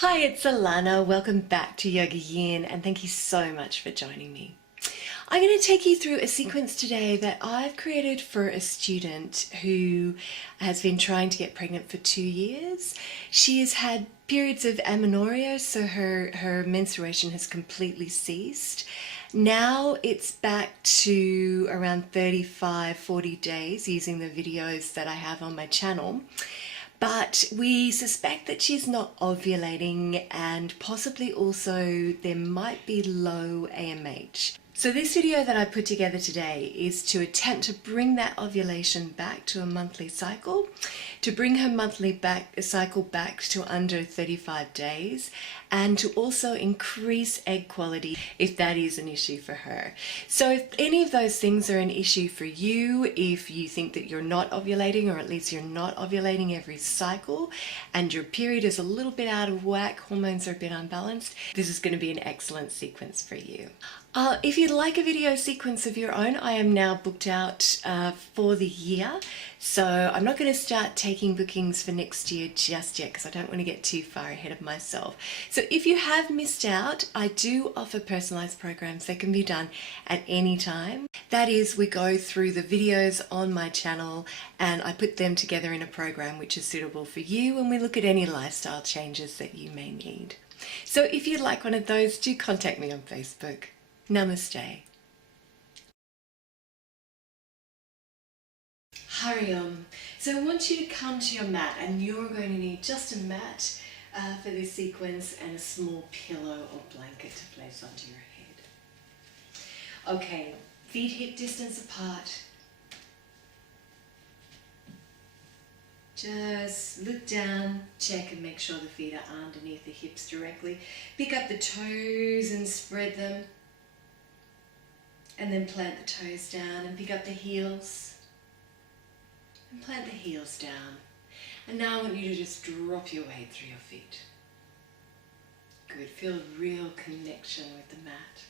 Hi, it's Allanah. Welcome back to YogaYin, and thank you so much for joining me. I'm going to take you through a sequence today that I've created for a student who has been trying to get pregnant for 2 years. She has had periods of amenorrhea, so her menstruation has completely ceased. Now it's back to around 35-40 days using the videos that I have on my channel. But we suspect that she's not ovulating, and possibly also there might be low AMH. So this video that I put together today is to attempt to bring that ovulation back to a monthly cycle, to bring her monthly cycle back to under 35 days, and to also increase egg quality if that is an issue for her. So if any of those things are an issue for you, if you think that you're not ovulating, or at least you're not ovulating every cycle, and your period is a little bit out of whack, hormones are a bit unbalanced, this is going to be an excellent sequence for you. If you'd like a video sequence of your own, I am now booked out for the year. So I'm not going to start taking bookings for next year just yet because I don't want to get too far ahead of myself. So if you have missed out, I do offer personalized programs that can be done at any time. That is, we go through the videos on my channel and I put them together in a program which is suitable for you, and we look at any lifestyle changes that you may need. So if you'd like one of those, do contact me on Facebook. Namaste. Hari Om. So I want you to come to your mat, and you're going to need just a mat for this sequence and a small pillow or blanket to place onto your head. Okay, feet hip distance apart. Just look down, check and make sure the feet are underneath the hips directly. Pick up the toes and spread them. And then plant the toes down and pick up the heels. And plant the heels down. And now I want you to just drop your weight through your feet. Good, feel a real connection with the mat.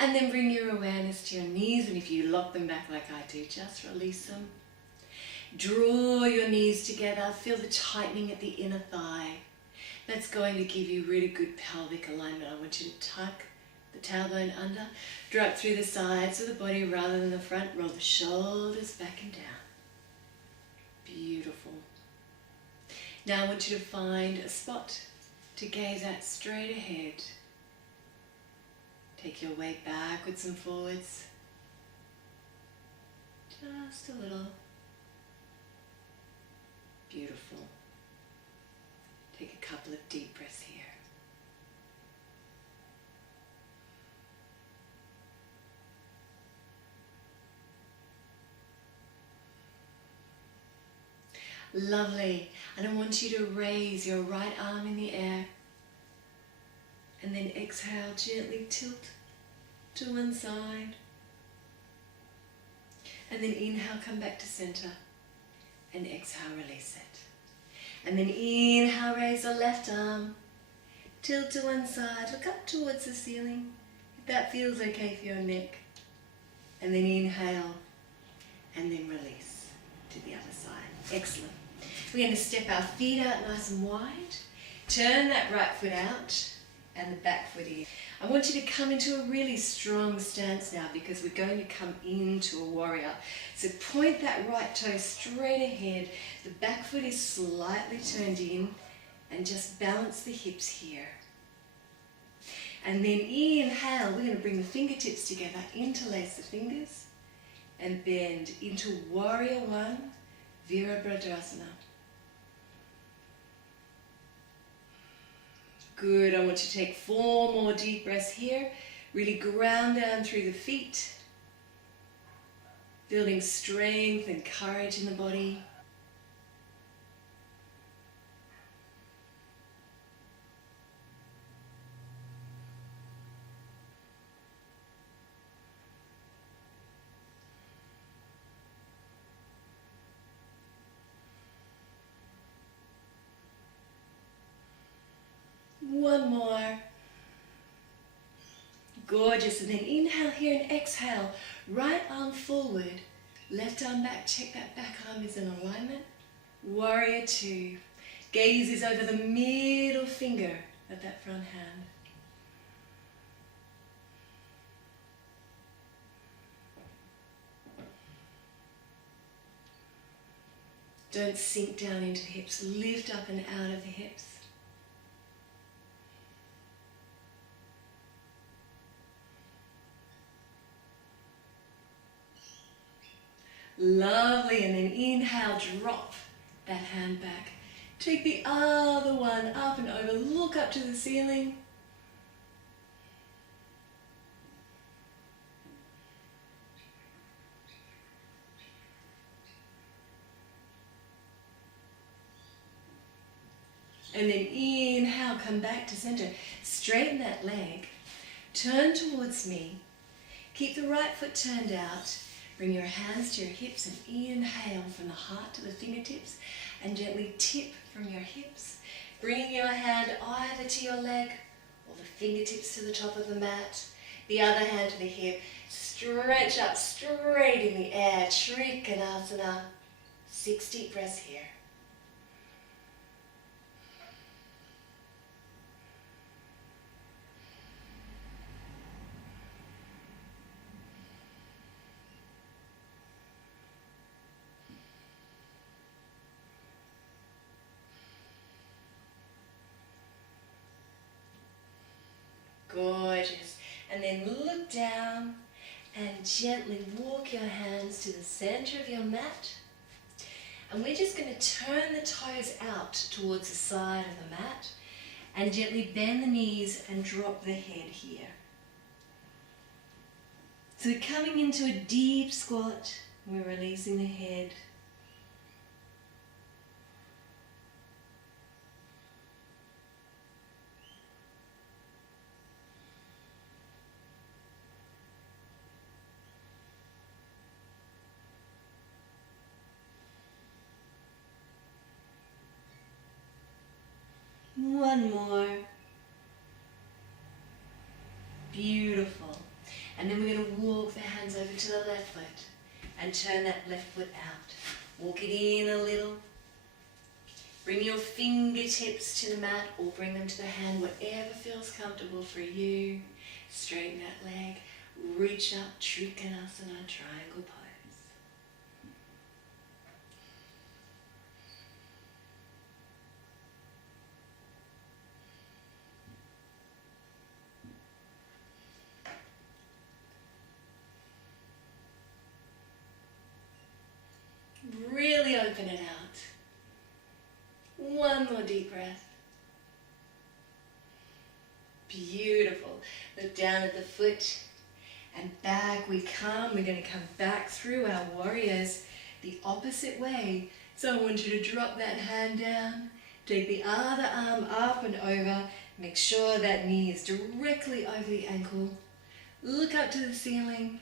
And then bring your awareness to your knees, and if you lock them back like I do, just release them. Draw your knees together, feel the tightening at the inner thigh. That's going to give you really good pelvic alignment. I want you to tuck the tailbone under, draw up through the sides of the body rather than the front, roll the shoulders back and down. Beautiful. Now I want you to find a spot to gaze at straight ahead. Take your weight backwards and forwards. Just a little. Beautiful. Take a couple of deep breaths here. Lovely. And I want you to raise your right arm in the air and then exhale, gently tilt to one side. And then inhale, come back to center, and exhale, release it. And then inhale, raise the left arm, tilt to one side, look up towards the ceiling, if that feels okay for your neck. And then inhale, and then release to the other side. Excellent. We're going to step our feet out nice and wide, turn that right foot out and the back foot in. I want you to come into a really strong stance now because we're going to come into a warrior. So point that right toe straight ahead, the back foot is slightly turned in, and just balance the hips here. And then inhale, we're going to bring the fingertips together, interlace the fingers and bend into warrior one, Virabhadrasana. Good, I want you to take 4 more deep breaths here. Really ground down through the feet. Building strength and courage in the body. One more. Gorgeous. And then inhale here and exhale. Right arm forward, left arm back. Check that back arm is in alignment. Warrior two. Gaze is over the middle finger of that front hand. Don't sink down into the hips. Lift up and out of the hips. Lovely, and then inhale, drop that hand back. Take the other one up and over, look up to the ceiling. And then inhale, come back to center. Straighten that leg, turn towards me. Keep the right foot turned out. Bring your hands to your hips and inhale from the heart to the fingertips and gently tip from your hips. Bring your hand either to your leg or the fingertips to the top of the mat. The other hand to the hip. Stretch up straight in the air. Trikonasana. 6 deep breaths here. Gorgeous. And then look down and gently walk your hands to the center of your mat. And we're just going to turn the toes out towards the side of the mat and gently bend the knees and drop the head here. So coming into a deep squat, we're releasing the head. One more. Beautiful. And then we're going to walk the hands over to the left foot and turn that left foot out. Walk it in a little. Bring your fingertips to the mat or bring them to the hand, whatever feels comfortable for you. Straighten that leg. Reach up, Trikonasana, triangle pose. Really open it out. One more deep breath. Beautiful. Look down at the foot and back we come. We're going to come back through our warriors the opposite way. So I want you to drop that hand down. Take the other arm up and over. Make sure that knee is directly over the ankle. Look up to the ceiling.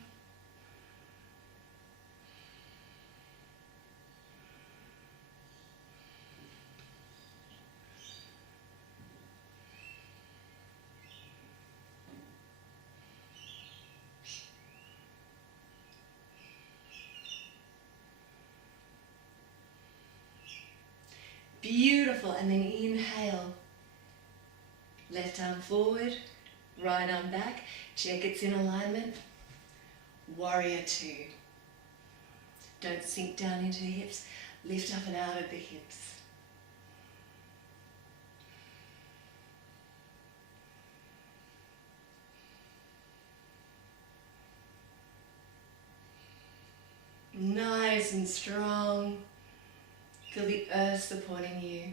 Beautiful, and then inhale. Left arm forward, right arm back. Check it's in alignment. Warrior two. Don't sink down into the hips. Lift up and out of the hips. Nice and strong. Feel the earth supporting you.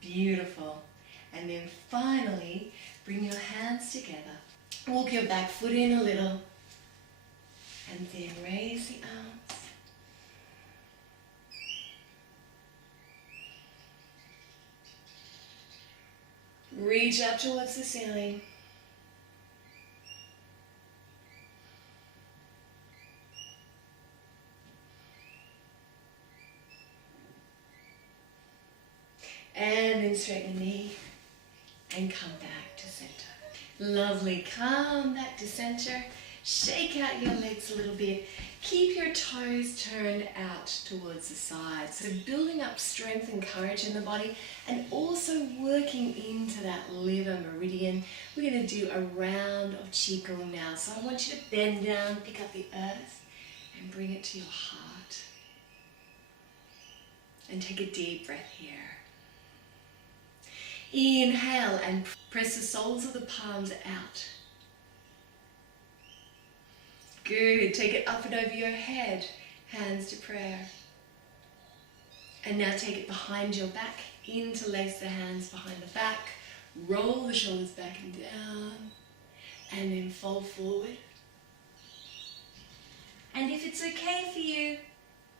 Beautiful. And then finally, bring your hands together. Walk your back foot in a little. And then raise the arms. Reach up towards the ceiling. And then straighten the knee. and come back to center. Lovely, come back to center. Shake out your legs a little bit. Keep your toes turned out towards the side. So building up strength and courage in the body and also working into that liver meridian. We're going to do a round of Qigong now. So I want you to bend down, pick up the earth and bring it to your heart. And take a deep breath here. Inhale and press the soles of the palms out. Good. Take it up and over your head. Hands to prayer. And now take it behind your back. Interlace the hands behind the back. Roll the shoulders back and down. And then fold forward. And if it's okay for you,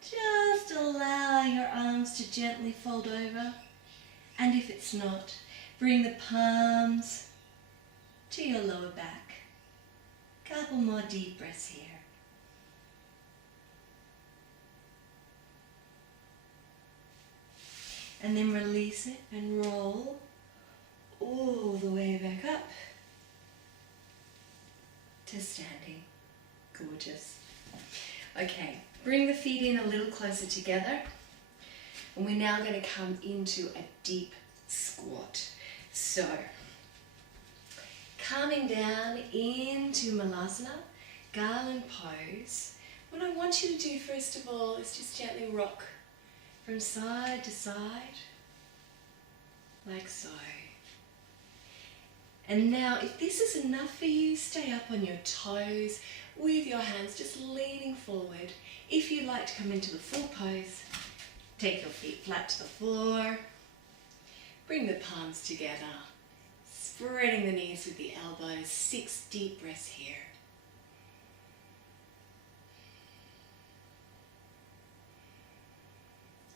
just allow your arms to gently fold over. And if it's not, bring the palms to your lower back. Couple more deep breaths here. And then release it and roll all the way back up to standing. Gorgeous. Okay, bring the feet in a little closer together. And we're now going to come into a deep squat. So, coming down into Malasana, Garland Pose. What I want you to do first of all is just gently rock from side to side, like so. And now, if this is enough for you, stay up on your toes with your hands just leaning forward. If you'd like to come into the full pose, take your feet flat to the floor. Bring the palms together. Spreading the knees with the elbows. 6 deep breaths here.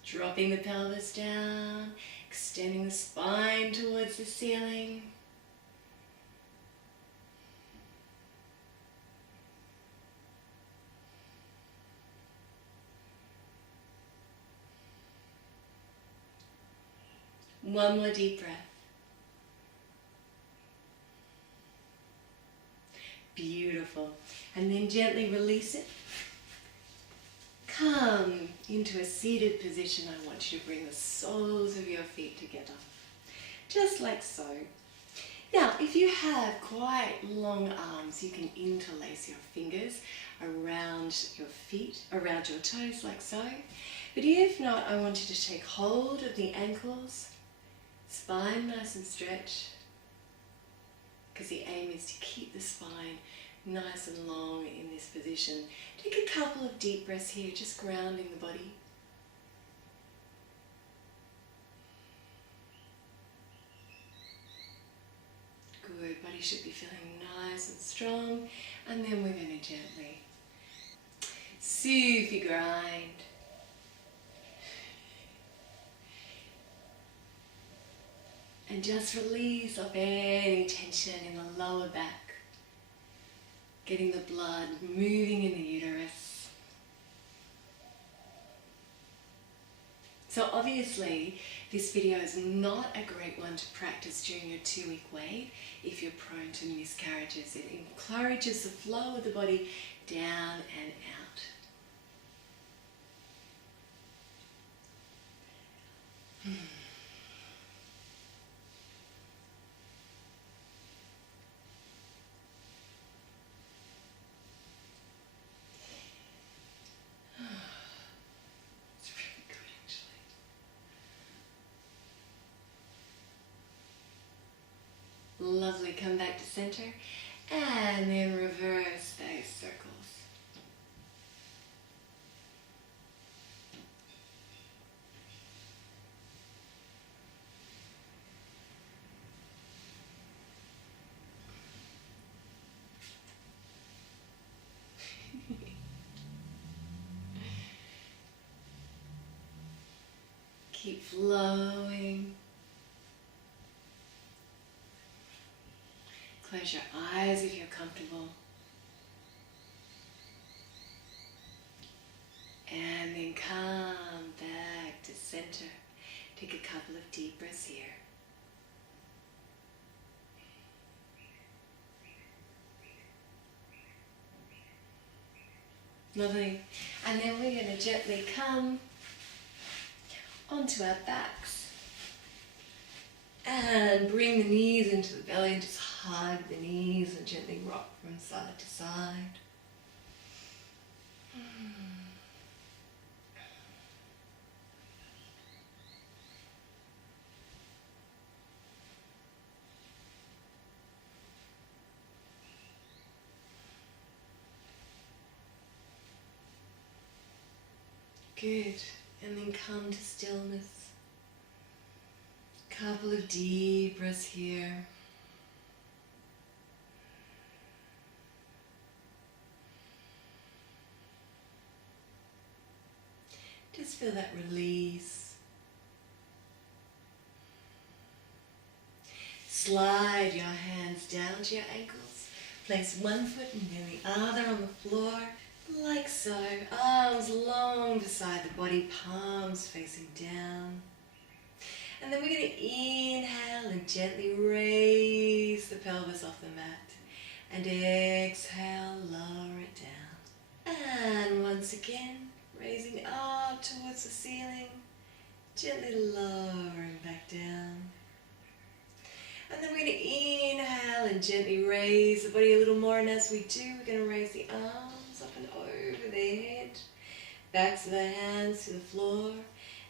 Dropping the pelvis down. Extending the spine towards the ceiling. One more deep breath. Beautiful. And then gently release it. Come into a seated position. I want you to bring the soles of your feet together. Just like so. Now, if you have quite long arms, you can interlace your fingers around your feet, around your toes like so. But if not, I want you to take hold of the ankles. Spine nice and stretched, because the aim is to keep the spine nice and long in this position. Take a couple of deep breaths here, just grounding the body. Good, body should be feeling nice and strong. And then we're going to gently soothe your grind. And just release off any tension in the lower back. Getting the blood moving in the uterus. So obviously, this video is not a great one to practice during your 2-week wait if you're prone to miscarriages. It encourages the flow of the body down and out. Lovely, come back to center and then reverse those circles. Keep flowing. Close your eyes if you're comfortable. And then come back to center. Take a couple of deep breaths here. Lovely. And then we're going to gently come onto our backs and bring the knees into the belly and just hug the knees and gently rock from side to side. Good. And then come to stillness. Couple of deep breaths here. Just feel that release. Slide your hands down to your ankles. Place one foot and then the other on the floor, like so. Arms long beside the body, palms facing down. And then we're going to inhale and gently raise the pelvis off the mat. And exhale, lower it down. And once again, raising up towards the ceiling, gently lowering back down. And then we're going to inhale and gently raise the body a little more. And as we do, we're going to raise the arms up and over the head, backs of the hands to the floor.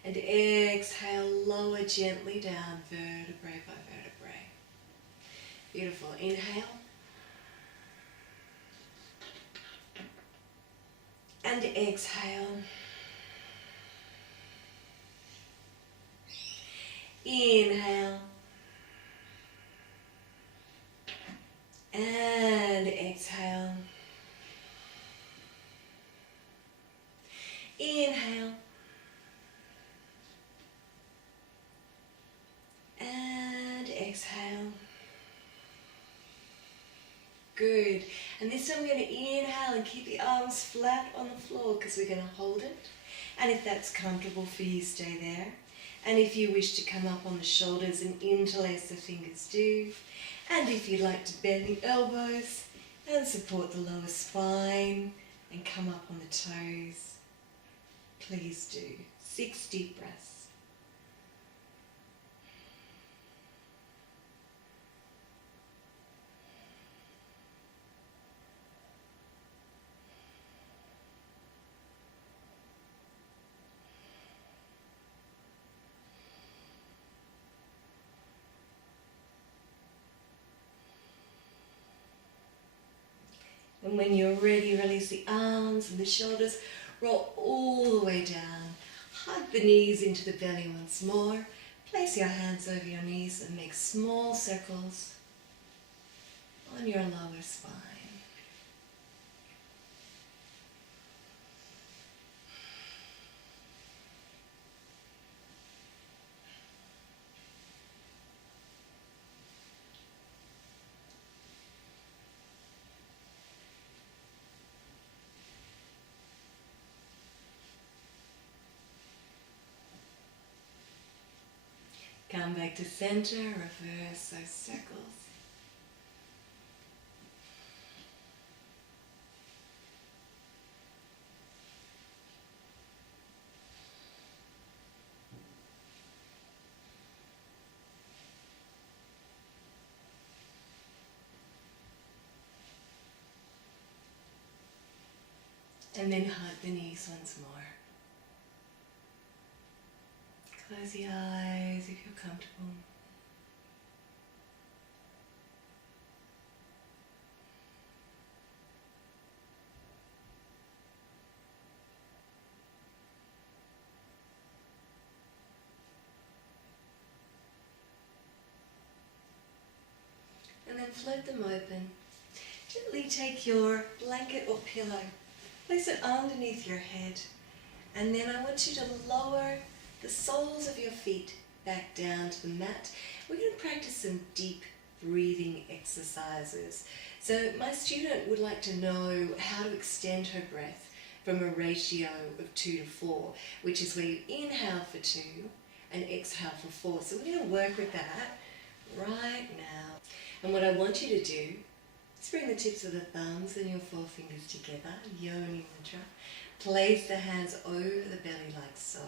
And exhale, lower gently down, vertebrae by vertebrae. Beautiful. Inhale. And exhale. Inhale. And exhale. Inhale. And exhale. Good. And this time we're going to inhale and keep the arms flat on the floor because we're going to hold it. And if that's comfortable for you, stay there. And if you wish to come up on the shoulders and interlace the fingers, do. And if you'd like to bend the elbows and support the lower spine and come up on the toes, please do. 6 deep breaths. And when you're ready, release the arms and the shoulders. Roll all the way down. Hug the knees into the belly once more. Place your hands over your knees and make small circles on your lower spine. Come back to center, reverse those circles. And then hug the knees once more. Close the eyes if you're comfortable. And then float them open. Gently take your blanket or pillow, place it underneath your head, and then I want you to lower the soles of your feet back down to the mat. We're going to practice some deep breathing exercises. So my student would like to know how to extend her breath from a ratio of 2 to 4, which is where you inhale for 2 and exhale for 4. So we're going to work with that right now. And what I want you to do, Let's bring the tips of the thumbs and your forefingers together, Yoni Mudra. Place the hands over the belly like so.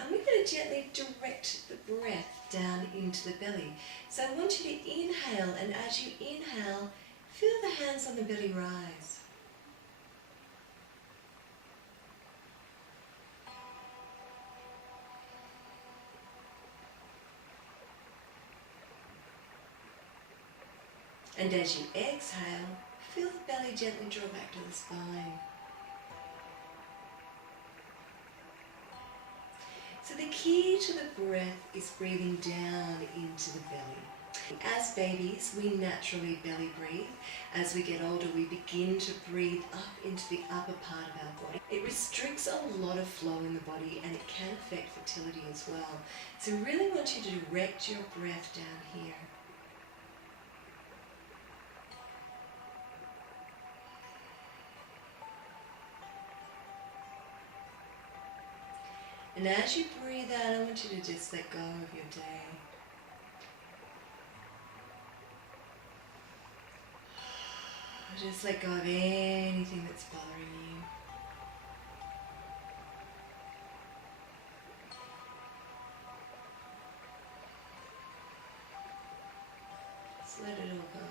And we're going to gently direct the breath down into the belly. So I want you to inhale, and as you inhale, feel the hands on the belly rise. And as you exhale, feel the belly gently draw back to the spine. So the key to the breath is breathing down into the belly. As babies, we naturally belly breathe. As we get older, we begin to breathe up into the upper part of our body. It restricts a lot of flow in the body, and it can affect fertility as well. So I really want you to direct your breath down here. And as you breathe out, I want you to just let go of your day. Just let go of anything that's bothering you. Just let it all go.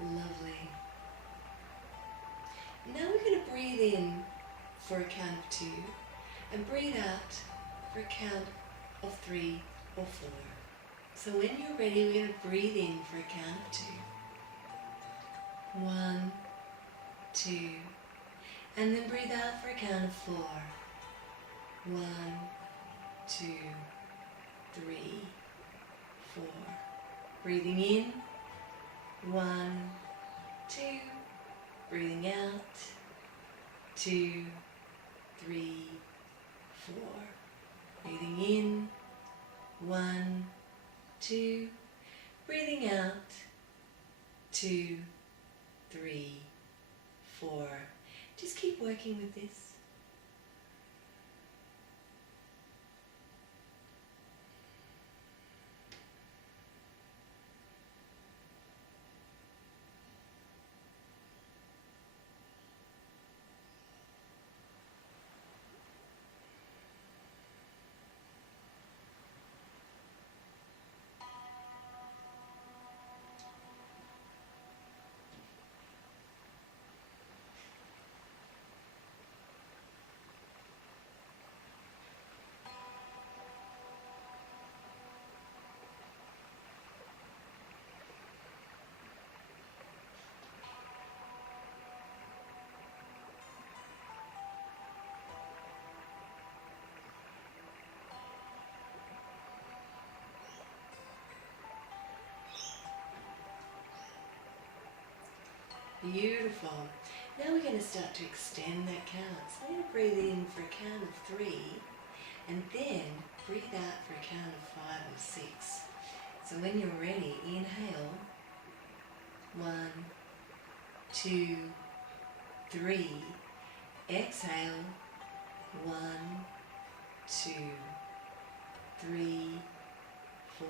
Lovely. Now we're going to breathe in for a count of 2 and breathe out for a count of 3 or 4. So when you're ready, we're going to breathe in for a count of 2. 1, 2, and then breathe out for a count of 4. 1, 2, 3, 4. Breathing in. 1, 2, breathing out, 2, 3, 4. Breathing in, 1, 2, breathing out, 2, 3, 4. Just keep working with this. Beautiful. Now we're going to start to extend that count. So we're going to breathe in for a count of 3 and then breathe out for a count of 5 or 6. So when you're ready, inhale. 1, 2, 3. Exhale. 1, 2, 3, 4,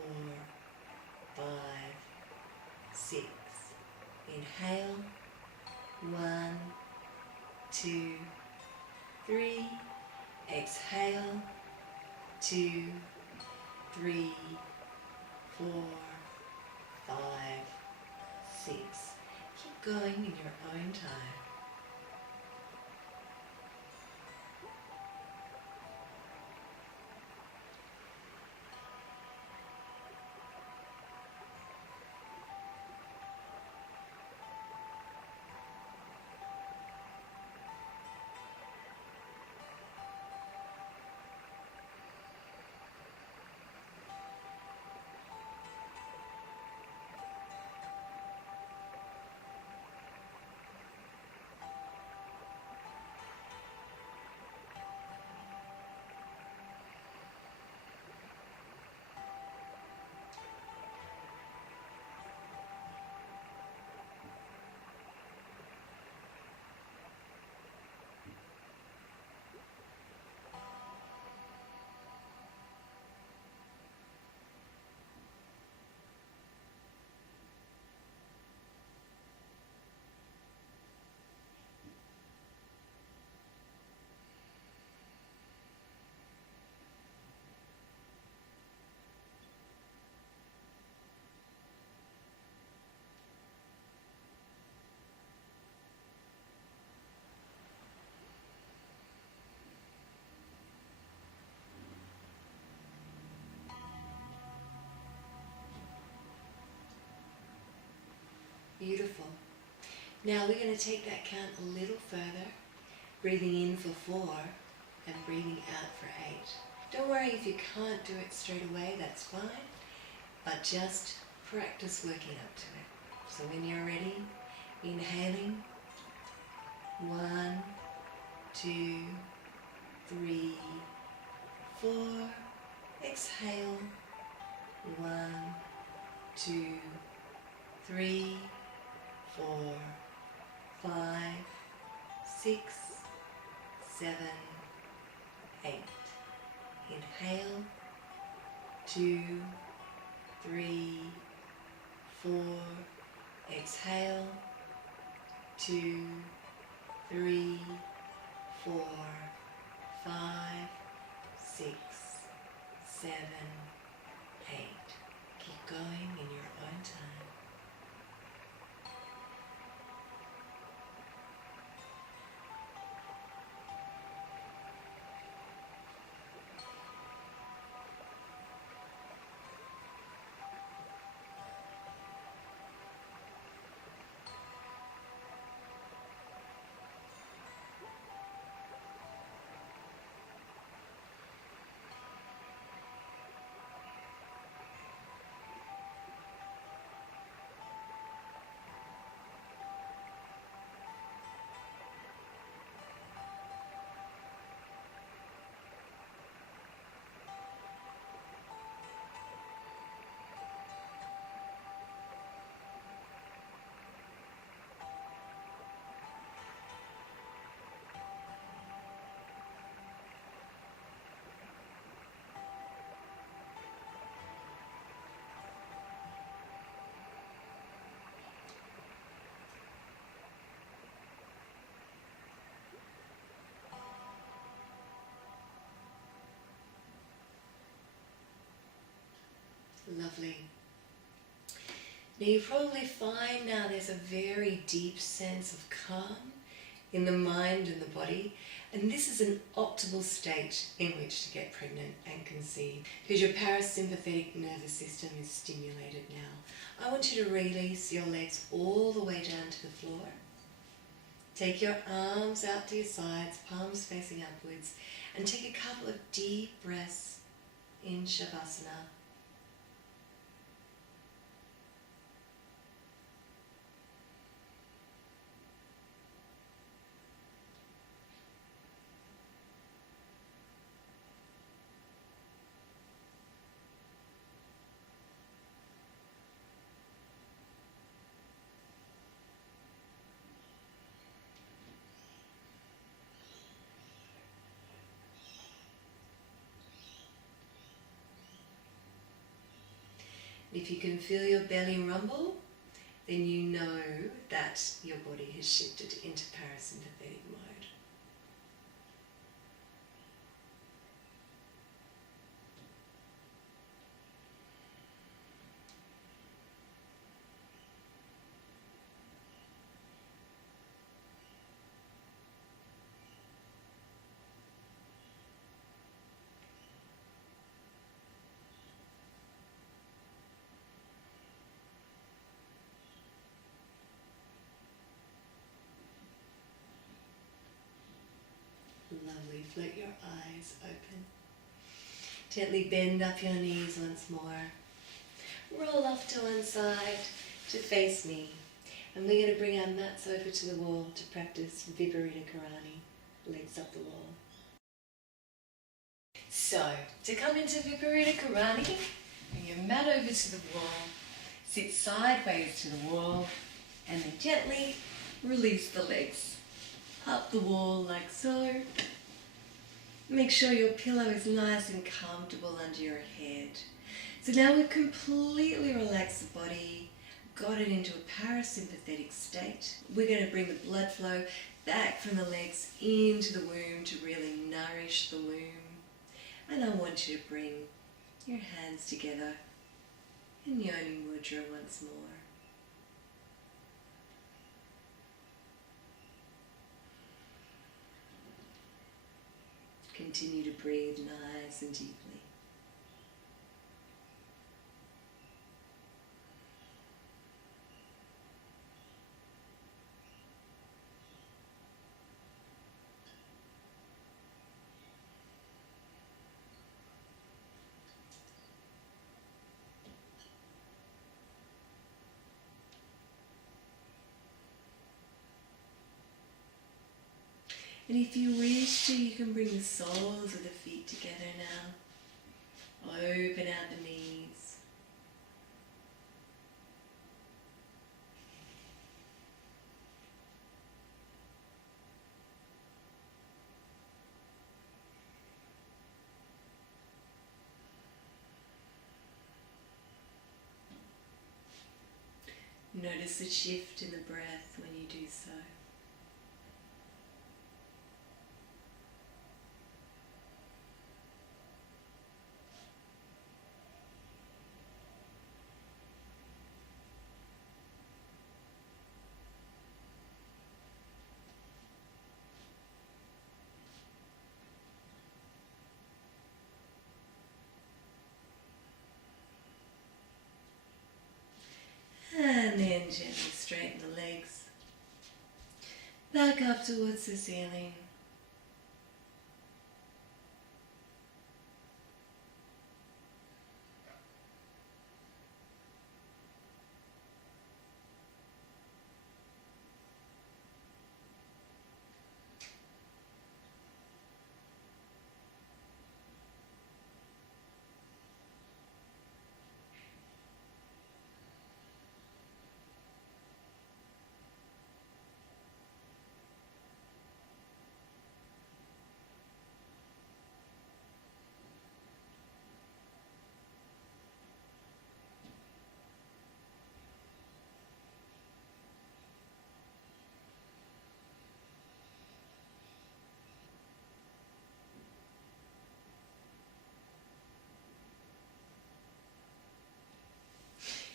5, 6. Inhale. 1, 2, 3. Exhale. 2, 3, 4, 5, 6. Keep going in your own time. Beautiful. Now we're going to take that count a little further, breathing in for 4 and breathing out for 8. Don't worry if you can't do it straight away, that's fine, but just practice working up to it. So when you're ready, inhaling, 1, 2, 3, 4, exhale, 1, 2, 3, 4, 5, 6, 7, 8. Inhale, 2, 3, 4, exhale, 2, 3, 4, 5, 6, 7, 8. Keep going in your own time. Lovely. Now you probably find now there's a very deep sense of calm in the mind and the body, and this is an optimal state in which to get pregnant and conceive because your parasympathetic nervous system is stimulated now. I want you to release your legs all the way down to the floor. Take your arms out to your sides, palms facing upwards, and take a couple of deep breaths in Shavasana. If you can feel your belly rumble, then you know that your body has shifted into parasympathetic mode. Lovely. Float your eyes open. Gently bend up your knees once more. Roll off to one side to face me. And we're going to bring our mats over to the wall to practice Viparita Karani. Legs up the wall. So, to come into Viparita Karani, bring your mat over to the wall. Sit sideways to the wall. And then gently release the legs up the wall like so. Make sure your pillow is nice and comfortable under your head. So now we've completely relaxed the body, got it into a parasympathetic state. We're going to bring the blood flow back from the legs into the womb to really nourish the womb. And I want you to bring your hands together in Yoni Mudra once more. Continue to breathe nice and deeply. And if you wish to, you can bring the soles of the feet together now. Open out the knees. Notice the shift in the breath when you do so. And then gently straighten the legs back up towards the ceiling.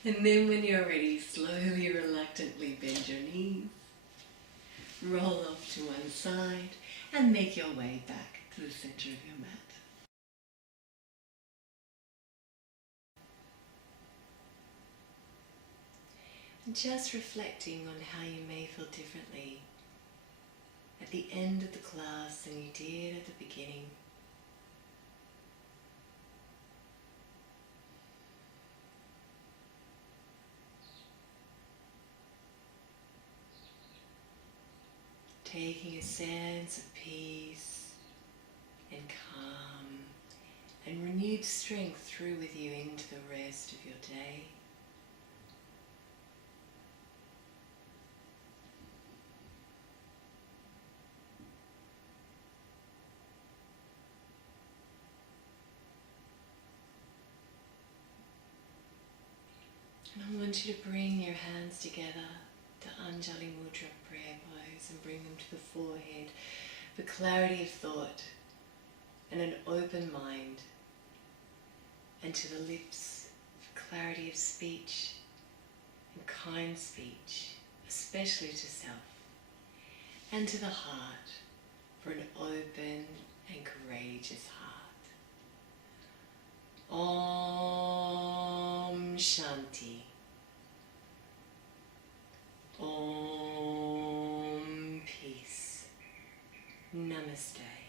And then when you're ready, slowly, reluctantly bend your knees, roll off to one side, and make your way back to the center of your mat. And just reflecting on how you may feel differently at the end of the class than you did at the beginning. Taking a sense of peace and calm and renewed strength through with you into the rest of your day. And I want you to bring your hands together to Anjali Mudra prayer pose and bring them to the forehead for clarity of thought and an open mind, and to the lips for clarity of speech and kind speech, especially to self, and to the heart for an open and courageous heart. Om Shanti. Om Peace. Namaste.